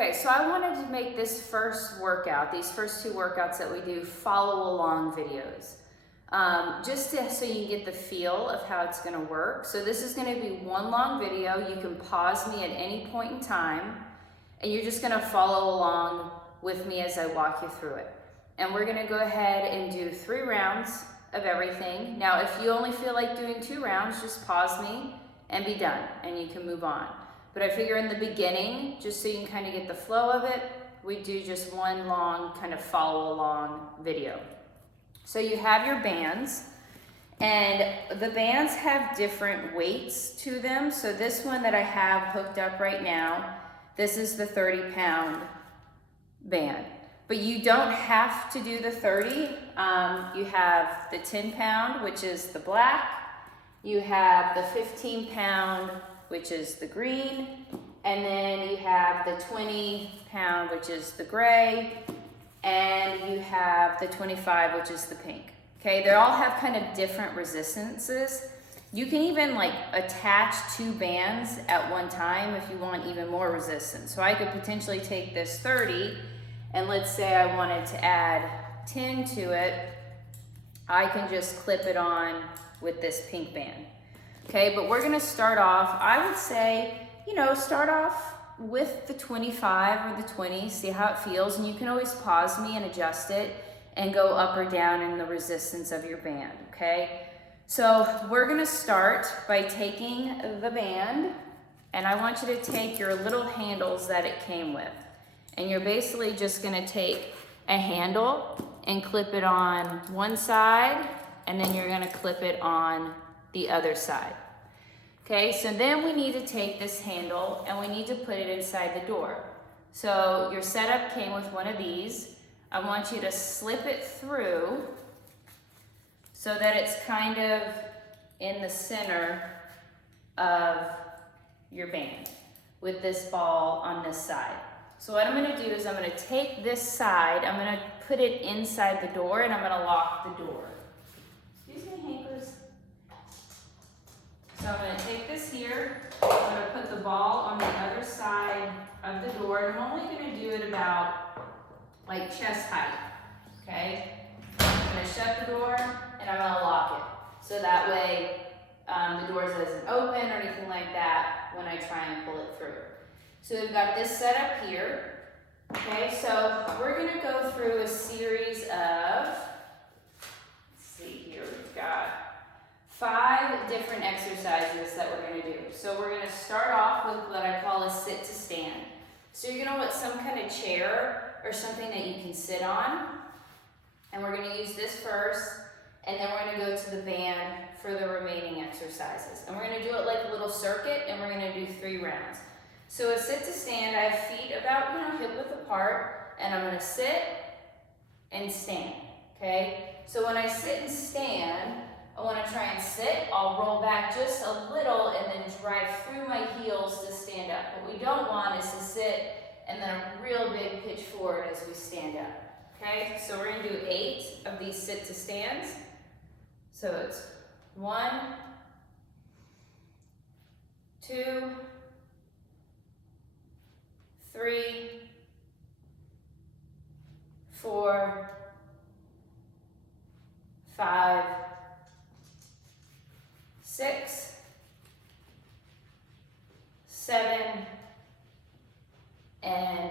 Okay, so I wanted to make this first workout, these first two workouts that we do, follow along videos. So you can get the feel of how it's gonna work. So this is gonna be one long video. You can pause me at any point in time, and you're just gonna follow along with me as I walk you through it. And we're gonna go ahead and do 3 rounds of everything. Now, if you only feel like doing 2 rounds, just pause me and be done, and you can move on. But I figure in the beginning, just so you can kind of get the flow of it, we do just one long kind of follow along video. So you have your bands, and the bands have different weights to them. So this one that I have hooked up right now, this is the 30-pound band. But you don't have to do the 30. You have the 10-pound, which is the black. You have the 15-pound, which is the green, and then you have the 20-pound, which is the gray, and you have the 25, which is the pink. Okay, they all have kind of different resistances. You can even like attach 2 bands at one time if you want even more resistance. So I could potentially take this 30, and let's say I wanted to add 10 to it, I can just clip it on with this pink band. Okay, but we're gonna start off, I would say, start off with the 25 or the 20, see how it feels, and you can always pause me and adjust it and go up or down in the resistance of your band, okay? So we're gonna start by taking the band, and I want you to take your little handles that it came with, and you're basically just gonna take a handle and clip it on one side, and then you're gonna clip it on the other side. Okay, so then we need to take this handle and we need to put it inside the door. So your setup came with one of these. I want you to slip it through so that it's kind of in the center of your band with this ball on this side. So what I'm gonna do is I'm gonna take this side, I'm gonna put it inside the door, and I'm gonna lock the door. Excuse me, Hankers. So I'm gonna take this here, I'm gonna put the ball on the other side of the door, and I'm only gonna do it about like chest height, okay? I'm gonna shut the door, and I'm gonna lock it. So that way, the door doesn't open or anything like that when I try and pull it through. So we've got this set up here, okay? So we're gonna go through a series of, let's see here, we've got 5 different exercises that we're gonna do. So we're gonna start off with what I call a sit to stand. So you're gonna want some kind of chair or something that you can sit on. And we're gonna use this first, and then we're gonna go to the band for the remaining exercises. And we're gonna do it like a little circuit, and we're gonna do 3 rounds. So a sit to stand, I have feet about hip width apart, and I'm gonna sit and stand, okay? So when I sit and stand, I wanna try and sit, I'll roll back just a little and then drive through my heels to stand up. What we don't want is to sit and then a real big pitch forward as we stand up, okay? So we're gonna do 8 of these sit to stands. So it's 1, 2, 3, 4, 5, 6, 7, and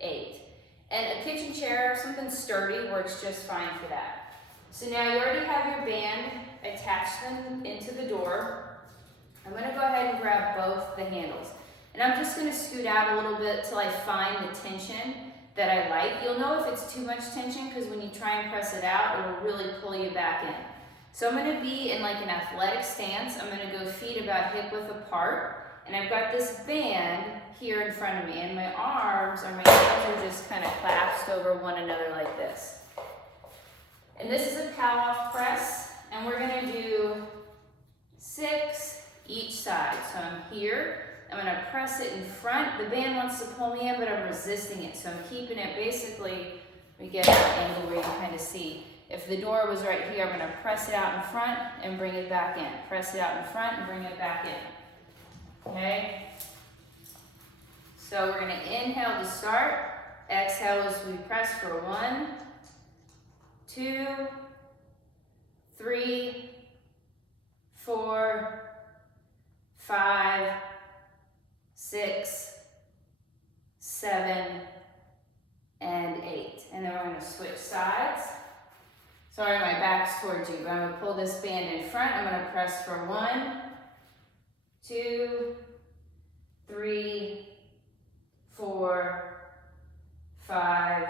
8. And a kitchen chair or something sturdy works just fine for that. So now you already have your band, attach them into the door. I'm gonna go ahead and grab both the handles. And I'm just gonna scoot out a little bit till I find the tension that I like. You'll know if it's too much tension because when you try and press it out, it will really pull you back in. So I'm gonna be in like an athletic stance. I'm gonna go feet about hip width apart. And I've got this band here in front of me, and my hands are just kind of clasped over one another like this. And this is a cow-off press, and we're gonna do 6 each side. So I'm here, I'm gonna press it in front. The band wants to pull me in, but I'm resisting it. So I'm keeping it basically, we get an angle where you can kind of see. If the door was right here, I'm gonna press it out in front and bring it back in. Press it out in front and bring it back in. Okay? So we're gonna inhale to start, exhale as we press for 1, 2, 3, 4, 5, 6, 7, and 8. And then we're gonna switch sides. Sorry, my back's towards you, but I'm gonna pull this band in front. I'm gonna press for 1, 2, 3, 4, 5,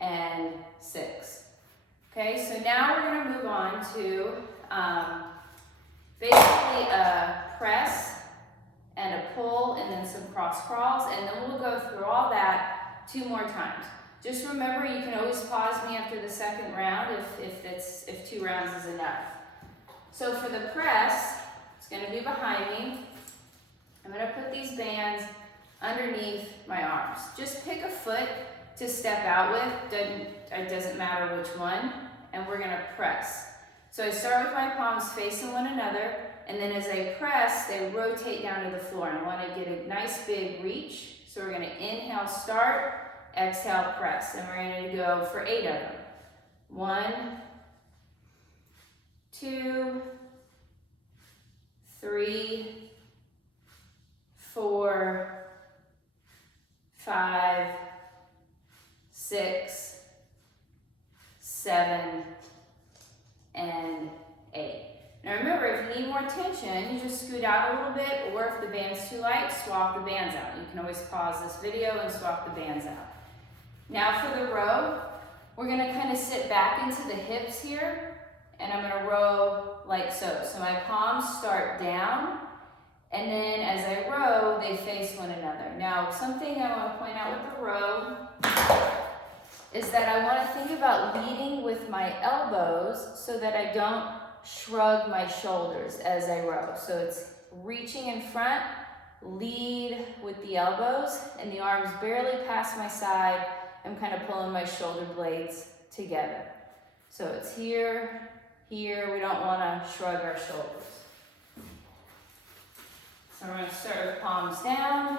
and 6. Okay, so now we're gonna move on to basically a press and a pull and then some cross crawls, and then we'll go through all that 2 more times. Just remember, you can always pause me after the second round if 2 rounds is enough. So for the press, it's gonna be behind me. I'm gonna put these bands underneath my arms. Just pick a foot to step out with, it doesn't matter which one, and we're gonna press. So I start with my palms facing one another, and then as I press, they rotate down to the floor. And I wanna get a nice big reach. So we're gonna inhale, start, exhale, press. And we're gonna go for 8 of them. 1, 2, 3, 4, 5, 6, 7, and 8. Now remember, if you need more tension, you just scoot out a little bit, or if the band's too light, swap the bands out. You can always pause this video and swap the bands out. Now for the row, we're gonna kind of sit back into the hips here, and I'm gonna row like so. So my palms start down, and then as I row, they face one another. Now, something I wanna point out with the row is that I wanna think about leading with my elbows so that I don't shrug my shoulders as I row. So it's reaching in front, lead with the elbows, and the arms barely pass my side. I'm kind of pulling my shoulder blades together. So it's here, here. We don't want to shrug our shoulders. So we're going to start with palms down.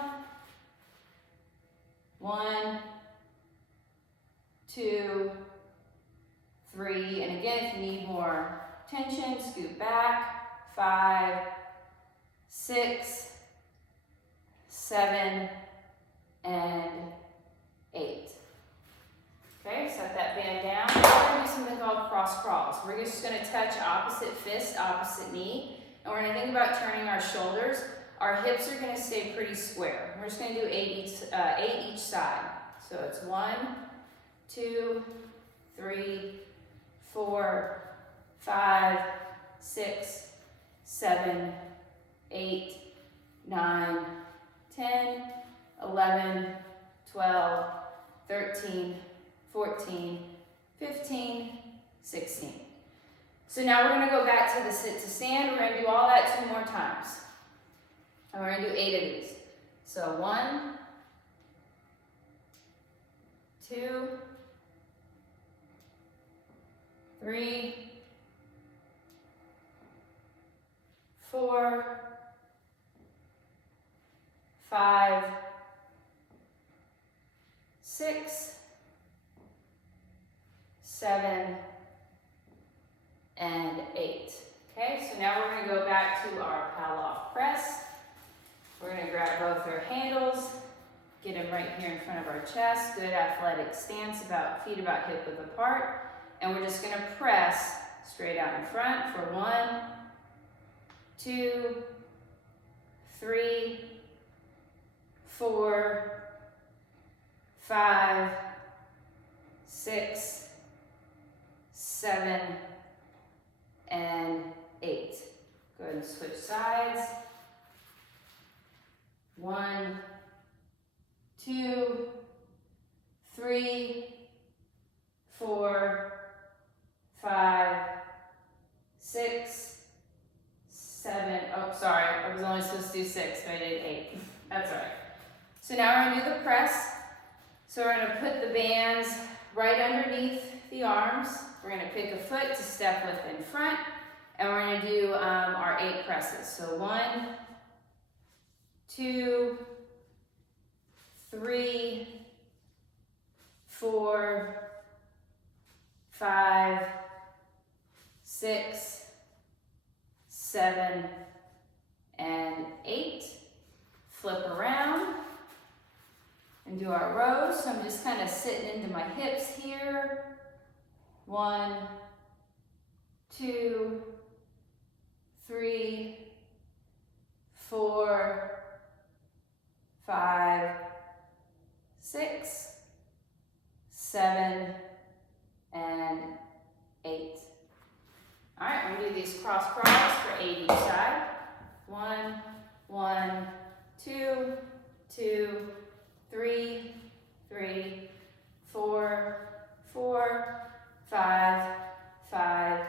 1, 2, 3, and again, if you need more tension, scoot back. 5, 6, 7, and 8. Okay, set that band down. Now we're going to do something called cross crawls. We're just going to touch opposite fist, opposite knee, and we're going to think about turning our shoulders. Our hips are going to stay pretty square. We're just going to do 8 each side. So it's 1, 2, 3, 4, 5, 6, 7, 8, 9, 10, 11, 12, 13, 14, 15, 16. So now we're going to go back to the sit to stand. We're going to do all that 2 more times. And we're going to do 8 of these. So 1, 2, 3, 4, 5, 6, 7, and 8. Okay, so now we're going to go back to our Pallof press. We're going to grab both our handles, get them right here in front of our chest. Good athletic stance, feet about hip width apart. And we're just going to press straight out in front for 1, 2, 3, 4, 5, 6, 7, and 8. Go ahead and switch sides. 1, 2, 3, 4, 5, 6, 7. Oh, sorry, I was only supposed to do 6, but I did 8. That's all right. So now we're going to do the press. So we're going to put the bands right underneath the arms. We're going to pick a foot to step with in front, and we're going to do our 8 presses. So 1, 2, 3, 4, 5, 6, 7, and 8. Flip around and do our rows. So I'm just kind of sitting into my hips here. 1, 2, 3, 4, 5, 6, 7, and 8. All right, we're gonna do these cross crawls for 8 each side. 1, 1, 2, 2, 3, 3, 4, 4, 5, 5,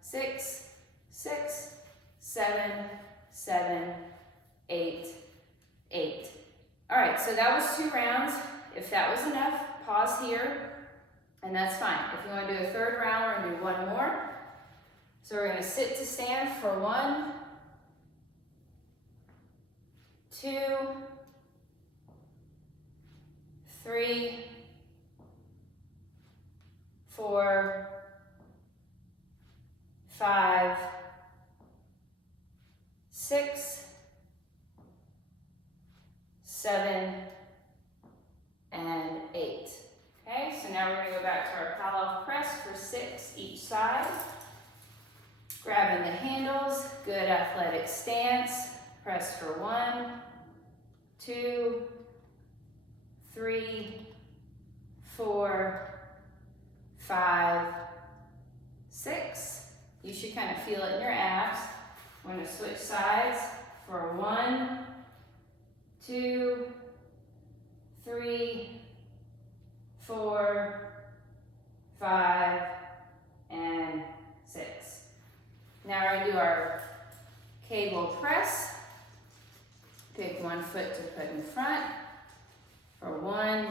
6, 6, 7, 7, 8, 8. All right, so that was 2 rounds. If that was enough, pause here, and that's fine. If you want to do a 3rd round, we're going to do 1 more. So we're going to sit to stand for 1, 2, 3, 4, 5, 6, 7, and 8. Okay, so now we're going to go back to our Pallof press for 6 each side. Grabbing the handles, good athletic stance. Press for 1, 2, 3, 4, 5, 6. You should kind of feel it in your abs. We're going to switch sides for 1, 2, 3, 4, 5, and 6. Now we're going to do our cable press. Pick one foot to put in front for 1,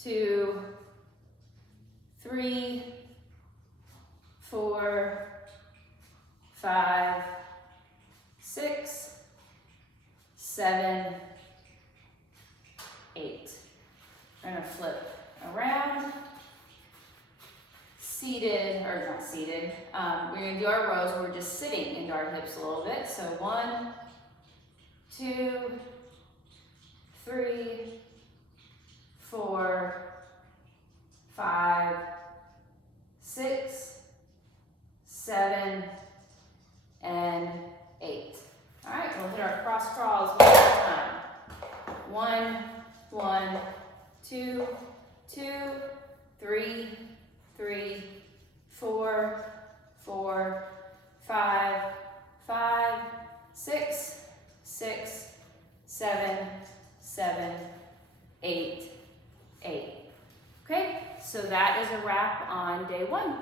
2, 3, 4, 5, 6, 7, 8. We're going to flip around. Seated, or not seated, we're going to do our rows where we're just sitting into our hips a little bit. So 1, 2, 3, 4, 5, 6, 7, and 8. All right, we'll hit our cross crawls one more time. 1, 1, 2, 2, 3, 3, 4, 4, 5, 5, 6, 6, 7, 7, 8, 8. Okay, so that is a wrap on day 1.